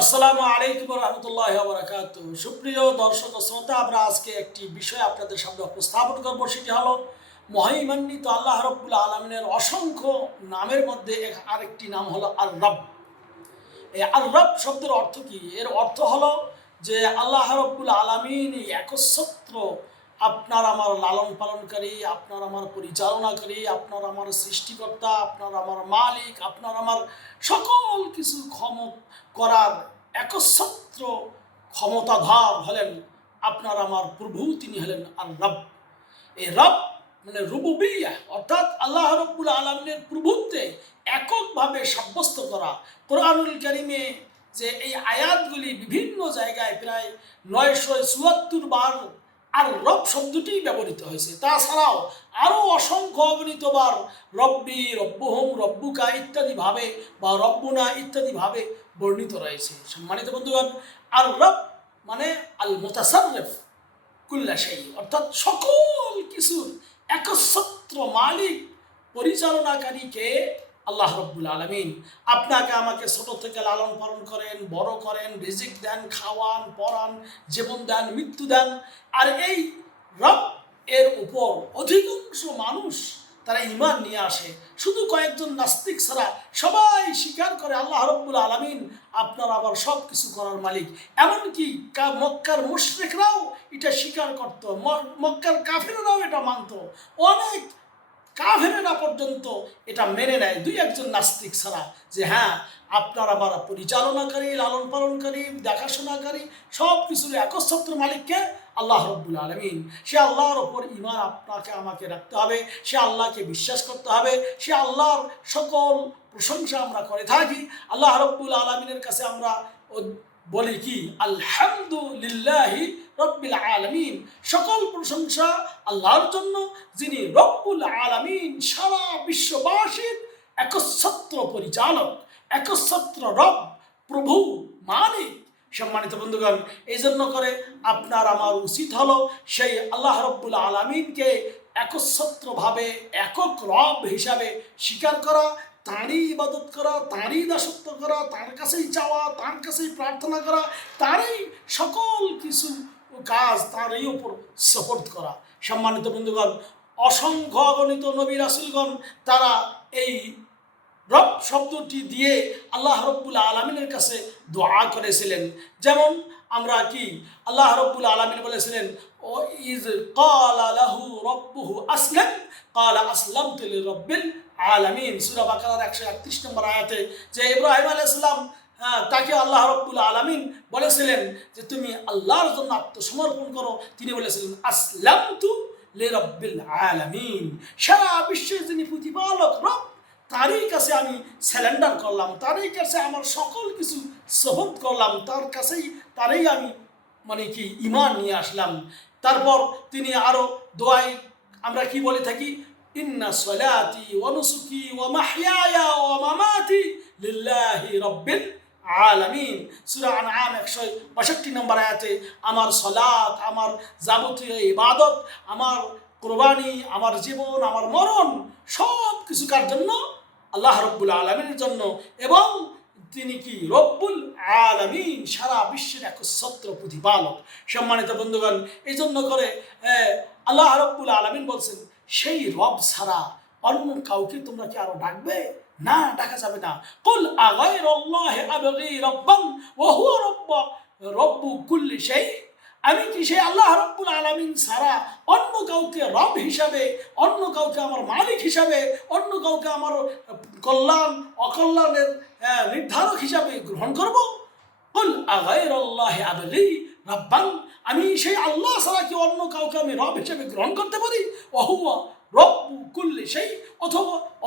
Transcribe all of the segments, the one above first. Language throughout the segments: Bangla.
আসসালামু আলাইকুম রহমতুল্লাহ বারাকাতু। সুপ্রিয় দর্শক ও শ্রোতা, আমরা আজকে একটি বিষয় আপনাদের সামনে উপস্থাপন করব। সেটি হলো মহিমান্বিত আল্লাহ রব্বুল আলমিনের অসংখ্য নামের মধ্যে আরেকটি নাম হলো আর রব। এই আর রব শব্দের অর্থ কি? এর অর্থ হলো যে আল্লাহ রব্বুল আলমিন একচ্ছত্র আপনার আমার লালন পালনকারী, আপনার আমার পরিচালনাকারী, আপনার আমার সৃষ্টিকর্তা, আপনার আমার মালিক, আপনার আমার সকল কিছু করার একচ্ছত্র ক্ষমতাধর হলেন আপনার আমার প্রভু, তিনি হলেন আর রব। এই রব মানে রুবুবিয়্যাহ, অর্থাৎ আল্লাহ রব্বুল আলমিনের প্রভুত্বে এককভাবে সাব্যস্ত করা। কোরআনুল কারিমে যে এই আয়াতগুলি বিভিন্ন জায়গায় প্রায় 974 বার আর রব শব্দটি ব্যবহৃত হয়েছে। তাছাড়াও আরও অসংখ্য অগণিতবার রব্বি, রব্বুহুম, রব্বুকা ইত্যাদি ভাবে বা রব্বুনা ইত্যাদি ভাবে বর্ণিত রয়েছে। সম্মানিত বন্ধুগণ, আর রব মানে আল মুতাসাররিফ কুল্লা সেই, অর্থাৎ সকল কিছুর একচ্ছত্র মালিক পরিচালনাকারীকে আল্লাহ রব্বুল আলমিন। আপনাকে আমাকে ছোট থেকে লালন পালন করেন, বড় করেন, রিজিক দেন, খাওয়ান, পড়ান, জীবন দেন, মৃত্যু দেন। আর এই রব এর উপর অধিকাংশ মানুষ তারা ঈমান নিয়ে আসে। শুধু কয়েকজন নাস্তিক ছাড়া সবাই স্বীকার করে আল্লাহ রব্বুল আলমিন আপনার আবার সব কিছু করার মালিক। এমনকি মক্কার মুশরিকরাও এটা স্বীকার করত, মক্কার কাফেররাও এটা মানত। অনেক কাফেরেরা পর্যন্ত এটা মেনে নেয়, দুই একজন নাস্তিক ছাড়া, যে হ্যাঁ আপনার আবার পরিচালনাকারী, লালন পালনকারী, দেখাশোনাকারী, সব কিছুর একচ্ছত্র মালিককে আল্লাহ রব্বুল আলমিন। সে আল্লাহর ওপর ঈমান আপনাকে আমাকে রাখতে হবে, সে আল্লাহকে বিশ্বাস করতে হবে, সে আল্লাহর সকল প্রশংসা আমরা করে থাকি। আল্লাহ রব্বুল আলমিনের কাছে আমরা বলি কি? আলহামদুলিল্লাহি রব্বিল আলামিন। সকল প্রশংসা আল্লাহর জন্য, যিনি রব্বুল আলামিন, সারা বিশ্ববাসীর একচ্ছত্র পরিচালক, একচ্ছত্র রব, প্রভু, মালিক। সম্মানিত বন্ধুগণ, এই জন্য করে আপনার আমার উচিত হলো সেই আল্লাহ রব্বুল আলামিনকে একচ্ছত্রভাবে একক রব হিসাবে স্বীকার করা, তাঁরই ইবাদত করা, তাঁরই দাসত্ব করা, তাঁর কাছেই চাওয়া, তাঁর কাছেই প্রার্থনা করা, তাঁরই সকল কিছু কাজ তাঁরই উপর সাপোর্ট করা। সম্মানিত বন্ধুগণ, অসংখ্য অগণিত নবী রাসূলগণ তারা এই রব শব্দটি দিয়ে আল্লাহ রব্বুল আলমিনের কাছে দোয়া করেছিলেন। যেমন আমরা কি আল্লাহ রব্বুল আলমিন বলেছিলেন, ও ইজ ক্বালা লাহু রব্বুহু আসলিম ক্বালা আসলামতু লিরাব্বিল আলামিন। সূরা বাকারার 131 নম্বর আয়াতে যে ইব্রাহিম আলাইহিস সালাম তাকে আল্লাহ রব্বুল আলমিন বলেছিলেন যে তুমি আল্লাহর জন্য আত্মসমর্পণ করো। তিনি বলেছিলেন আসলামতু লিরাব্বিল আলামিন, সারা বিশ্বের যিনি প্রতিপালক রব, তারই কাছে আমি স্যালেন্ডার করলাম, তারই কাছে আমার সকল কিছু সহদ করলাম, তার কাছেই তারই আমি মানে কি ঈমান নিয়ে আসলাম। তারপর তিনি আরও দোয়ায় আমরা কি বলে থাকি? ইন্না সলাতি ওয়া নুসুকি ওয়া মাহইয়ায়া ওয়া মামাতি লিল্লাহি রাব্বিল আলামিন। সূরা আনআম 162 নম্বর আয়াতে আমার সলাত, আমার যাবতীয় ইবাদত, আমার কুরবানি, আমার জীবন, আমার মরণ সব কিছু কার জন্য? আল্লাহ রব্বুল আলমিনের জন্য। এবং তিনি কি? রব্বুল আলামিন, সারা বিশ্বের একচ্ছত্র প্রতিপালক। সম্মানিত বন্ধুগণ, এই জন্য করে আল্লাহ রব্বুল আলামিন বলছেন, সেই রব ছাড়া অন্য কাউকে তোমরা কি আরো ডাকবে? না, ডাকা যাবে না। কুল আগাইরাল্লাহি আবগি রাব্বান ওয়া হুয়া রব্বু কুল্লি শাই। আমি কি সেই আল্লাহ রব্বুল আলামিন ছাড়া অন্য কাউকে রব হিসাবে, অন্য কাউকে আমার মালিক হিসাবে, অন্য কাউকে আমার কল্যাণ অকল্যাণের নির্ধারক হিসাবে গ্রহণ করব? কুল আগাইরাল্লাহি আবগি রাব্বান, আমি সেই আল্লাহ ছাড়া কি অন্য কাউকে আমি রব হিসেবে গ্রহণ করতে পারি? ওয়া হুয়া রব্বু কুল্লি শাই,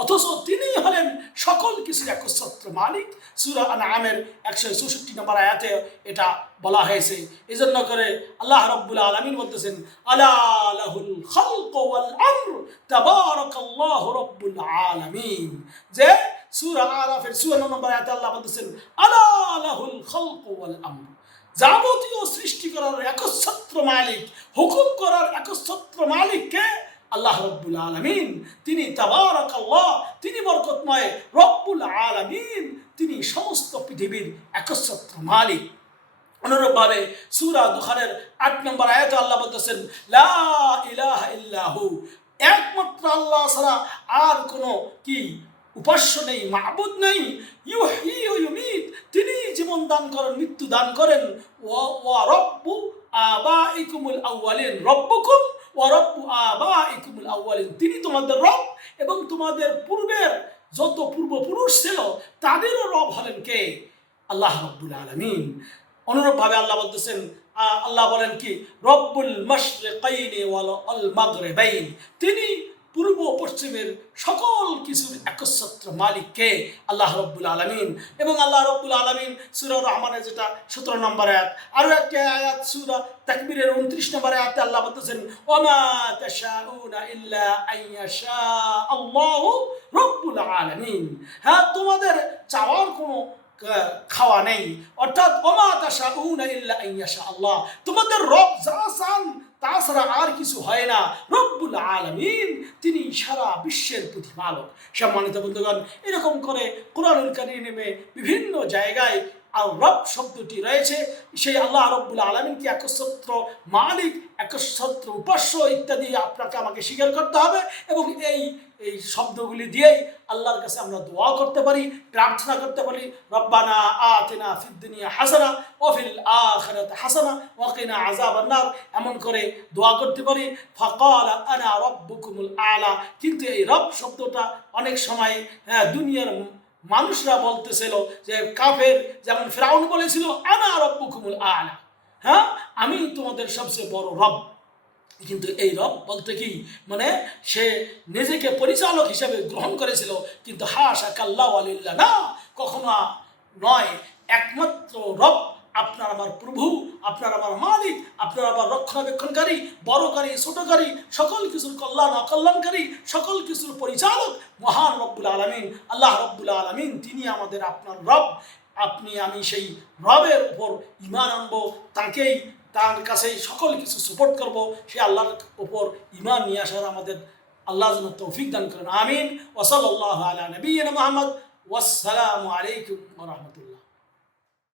অথচ তিনি হলেন সকল কিছুর একচ্ছত্র মালিক। সূরা আনআমের 164 নম্বর আয়াতে এটা বলা হয়েছে। এই জন্য করে আল্লাহ রব্বুল আলামিন বলতেছেন, আলা লাহুল খালকু ওয়াল আমর তাবারাকাল্লাহু রব্বুল আলামিন। যে সূরা আরাফের 54 নম্বর আয়াতে আল্লাহ বলতেছেন, আলা লাহুল খালকু ওয়াল আমর, যাবতীয় সৃষ্টি করার একচ্ছত্র মালিক, হুকুম করার একচ্ছত্র মালিককে আল্লাহ রব্বুল আলামিন, তিনি তাবারাকাল্লাহ, তিনি বরকতময় রব্বুল আলামিন, তিনি সমস্ত পৃথিবীর একচ্ছত্র মালিক। অনুরূপভাবে সূরা দুখানের ৮ নম্বর আয়াতে আল্লাহ বলতেছেন, লা ইলাহা ইল্লাহু, একমাত্র আল্লাহ ছাড়া আর কোনো কি উপাস্য নেই, মাবুদ নেই। ইউহয়ী ওয়া ইউমীত, তিনি জীবন দান করেন, মৃত্যু দান করেন। ওয়া রব্বু আবাইকুমুল আউয়ালিন, রব্বুকুম ওয়া রব্বু আবাইকুমুল আউয়ালিন, তিনি তোমাদের রব এবং তোমাদের পূর্বের যত পূর্বপুরুষ ছিল তাদেরও রব হলেন কে? আল্লাহ রব্বুল আলামিন। অনুরূপভাবে আল্লাহ বলতেছেন, আল্লাহ বলেন কি, রব্বুল মাশরিকাইনি ওয়াল মাগরিবাইন, তিনি পূর্ব পশ্চিমের সকল কিছুর একচ্ছত্র মালিক কে? আল্লাহ রব্বুল আলামিন। এবং আল্লাহ রব্বুল আলামিন সূরা রহমানের যেটা 17 নম্বর আয়াত, আরো একটা আয়াত সূরা তাকবীরের 29 নম্বর আয়াতে আল্লাহ বলতেছেন, ওয়ামা তাশাউনা ইল্লা আইয়াশা আল্লাহু রব্বুল আলামিন, হ্যাঁ তোমাদের চাওয়ার কোনো খাওয়া নেই, অর্থাৎ ওমা তাশাউনা ইল্লা আইয়াশা আল্লাহ, তোমাদের রব যা চান তাছাড়া আর কিছু হয় না। রব্বুল আলামিন, তিনি সারা বিশ্বের প্রতিপালক। সম্মানিত বন্ধুগণ, এরকম করে কোরআনুল কারীমে বিভিন্ন জায়গায় আর রব শব্দটি রয়েছে। সেই আল্লাহ রব্বুল আলামিনকে একচ্ছত্র মালিক, একচ্ছত্র উপাস্য ইত্যাদি আপনাকে আমাকে স্বীকার করতে হবে এবং এই শব্দগুলি দিয়েই আল্লাহর কাছে আমরা দোয়া করতে পারি, প্রার্থনা করতে পারি। রব্বানা আতিনা ফিদ দুনিয়া হাসানা ওয়া ফিল আখিরাতি হাসানা ওয়া কিনা আযাবান নার, এমন করে দোয়া করতে পারি। ফাকালা আনা রাব্বুকুমুল আলা, কিন্তু এই রব শব্দটা অনেক সময় দুনিয়ার মানুষরা বলতেছিল যে কাফের, যেমন ফিরাউন বলেছিল আনা রাব্বুকুমুল আলা, হ্যাঁ আমি তোমাদের সবচেয়ে বড় রব। কিন্তু এই রব বলতে কি, মানে সে নিজেকে পরিচালক হিসেবে গ্রহণ করেছিল, কিন্তু হাশা কাল্লা ওয়ালিল্লাহ, না, কখনো নয়। একমাত্র রব আপনার আমার প্রভু, আপনার আমার মালিক, আপনার আমার রক্ষণাবেক্ষণকারী, বড়কারী ছোটকারী, সকল কিছুর কল্যাণ অকল্যাণকারী, সকল কিছুর পরিচালক মহান রব্বুল আলামিন আল্লাহ রব্বুল আলামিন, তিনি আমাদের আপনার রব। আপনি আমি সেই রবের উপর ঈমান আনবো, তার কাছেই সকল কিছু সাপোর্ট করবো, সে আল্লাহর উপর ঈমান নিয়ে আসার আমাদের আল্লাহ যেন তৌফিক দান করেন। আমিন। ওয়া সাল্লাল্লাহু আলা নবিয়িনা মুহাম্মদ। ওয়াসসালামু আলাইকুম ওয়া রাহমাতুল্লাহ।